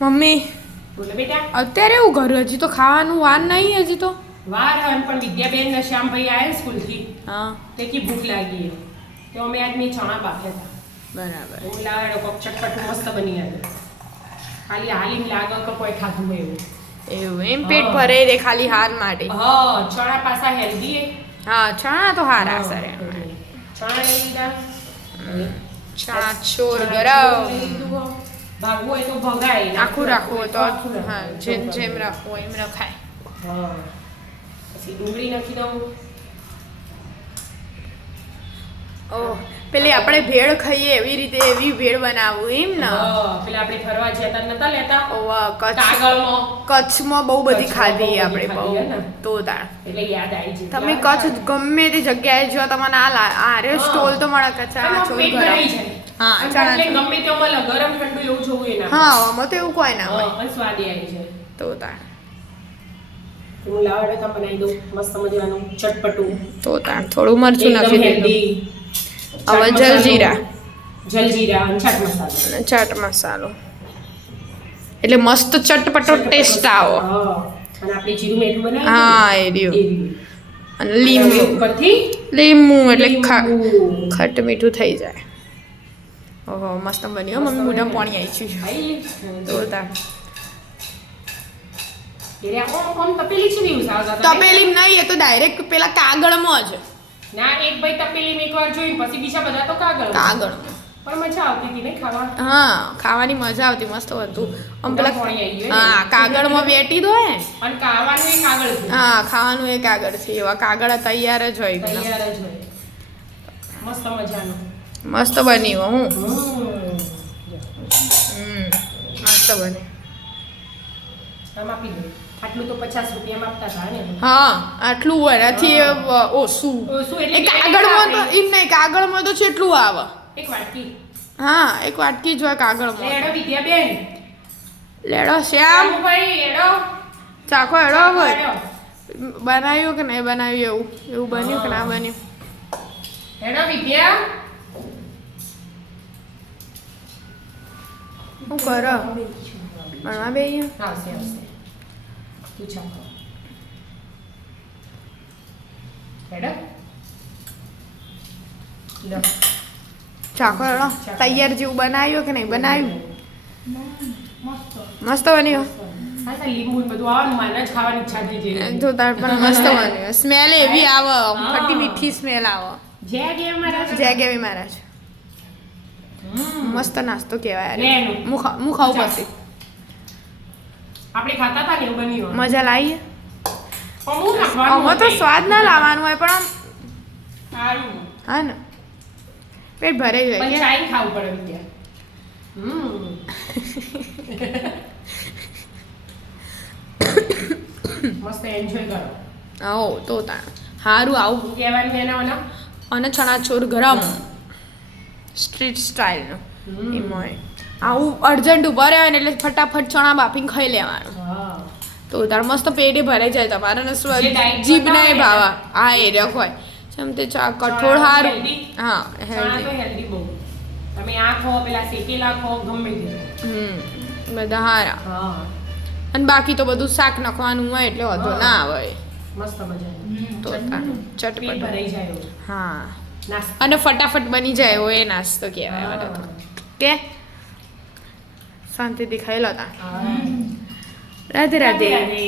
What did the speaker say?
Mummy બોલો બેટા. અત્યારે એવું ઘર હજી તો ખાવાનું વાર નહીં હજી તો વાર હન પણ વિદ્યાબેન ને શ્યામભાઈ આયા સ્કૂલથી. હા તેથી ભૂખ લાગી હે. તો અમે આજ મેં ચણા બાફ્યા હતા. બરાબર હું લાવ્યો કોક ચટપટું મસ્ત બની આવ્યું. ખાલી હાલીને લાગે કે કોઈ ખાધું એવું. એવું એમ પેટ ભરે રે ખાલી હાર માટે હા ચણા પાછા હેલ્ધી હે. હા ચણા તો હારા સરે ચણા લઈ લીધા. ચણા ચોર ગરમ ભાગવું હોય તો ભગાય. આખું રાખવું હોય તો હા જેમ જેમ રાખવું હોય એમ રખાય. હા પછી ડુંગળી નાખી દઉં. ઓહ પેલી આપણે ભેળ ખાઈએ એવી રીતે એવી ભેળ બનાવવું એમ ને પેલા આપણે ફરવા ગયા તા નતા લેતા. ઓવા કાગળમાં કચ્છમાં બહુ બધી ખાધી બહુ આપણે બધી ખાધી બહુ હે ને. તો તાર એટલે યાદ આવી ગયું. તમે કચ્છ ગમે તે જગ્યાએ જો તમને આ રે સ્ટોલ તો મળે કચ્છા ચોલ પેટ ભરાઈ જાય. હા અને ચણા એટલે ગમે તે મળે ગરમ ઠંડુ એવું જોવું એના. હા આમાં તો એવું કોઈ ના હોય પણ સ્વાદી આવી જાય. તો તાર હું લાવડે તો બનાવી દઉં મસ્ત મજાનું ચટપટું. તો તાર થોડું મરચું એકદમ નાખી હેલ્ધી. હવે જલજીરા જલજીરા અને ચાટ મસાલો. અને ચાટ મસાલો એટલે મસ્ત ચટપટો ટેસ્ટ આવો હા અને આપણે જીરું મીઠું બનાવી હા એ રહ્યું અને લીંબુ ઉપરથી લીંબુ એટલે લીંબુ. ખટ મીઠું થઈ જાય ઓહો મસ્ત બન્યું હો, મમ્મી મોઢા પાણી આવી છે આઈ તો તાર એરે ઓમ તપેલી છે ને એવું સાવ તપેલી નહીં એ તો ડાયરેક્ટ પેલા કાગળમાં જ ના એક ભાઈ તપેલી એકવાર જોઈ પછી બીજા બધા તો કાગળ કાગળમાં પણ મજા આવતી હતી ને ખાવા. હા ખાવાની મજા આવતી મસ્ત હતું આમ પેલા પાણી આવી ગયું હા કાગળમાં વેટી દો હે અને ખાવાનું એ કાગળ છે. હા ખાવાનું એ કાગળ છે એવા કાગળ તૈયાર જ હોય એકદમ. તૈયાર જ હોય મસ્ત મજાનું. મસ્ત બન્યું હું હમ મસ્ત બને આમ આપી દો. આટલું તો 50 રૂપિયામાં આપતા હતા ને. હા આટલું હોય એનાથી ઓછું ઓછું એટલે એ કાગળમાં તો એમ નહીં કાગળમાં તો કેટલું આવે એક વાટકી. હા એક વાટકી જ હોય કાગળમાં લેડો વિદ્યાબેન. લેડો શ્યામ ભાઈ લેડો. ચાખો એડો હોય લેડો. બનાવ્યું કે નહીં બનાવ્યું એવું બન્યું કે ના બન્યું લેડો વિદ્યા. શું કરો ભણવા બે આવશે આવશે. તું ચાખો. લેડો. લો. ચાખો એડો તૈયાર જેવું બનાવ્યું કે નહીં બનાવ્યું મસ્ત બન્યું હા તો લીંબુ ને બધું આવે ને મને જ ખાવાની ઈચ્છા થઈ જાય. જો તાર પણ મસ્ત બન્યું સ્મેલ એવી આવે ખટ્ટી મીઠી સ્મેલ આવે જય દેવ મહારાજ. જય કેવી મહારાજ મસ્ત નાસ્તો કહેવાય લે એનું. હું ખાવું પછી આપણે ખાતા હતા ને એવું બન્યું. મજા લાવીએ પણ હું નાખવાનું આમાં તો હતું. સ્વાદ ના લાવવાનું હોય પણ આમ સારું. હા ને પેટ ભરાઈ પણ જાય ચાઈ ખાવું પડે વિદ્યા. મસ્ત એન્જોય કરો. આવો તો તાણ સારું આવું શું કહેવાનું એના ઓલા? અને ચણાચોર ગરમ સ્ટ્રીટ સ્ટાઇલનું એમાં આવું અર્જન્ટ ઉભા રહેવાય ને એટલે ફટાફટ ચણા બાફીને ખાઈ લેવાનું હા. તો તાર મસ્ત પેટે ભરાઈ જાય તમારે ને જે diet જીભ કરતા નહીં હોય ભાવા હા એ રખવાય જેમ તે કઠોળ સારું healthy. હા ચણા તો હેલ્ધી હેલ્ધી બહુ. તમે આ ખો પેલા શેકેલા ખો ગમે તે. બધા હારા હા. અને બાકી તો બધું શાક નાખવાનું હોય એટલે વધુ ના આવે મસ્ત મજાનું. તો તાણ પેટ ચટપટ ભરાઈ જાય એવું. હા નાસ્તો. અને ફટાફટ બની જાય એવો એ નાસ્તો કહેવાય મને તો કે શાંતિથી ખાઈ લો તા હા. રાધે રાધે રાધે.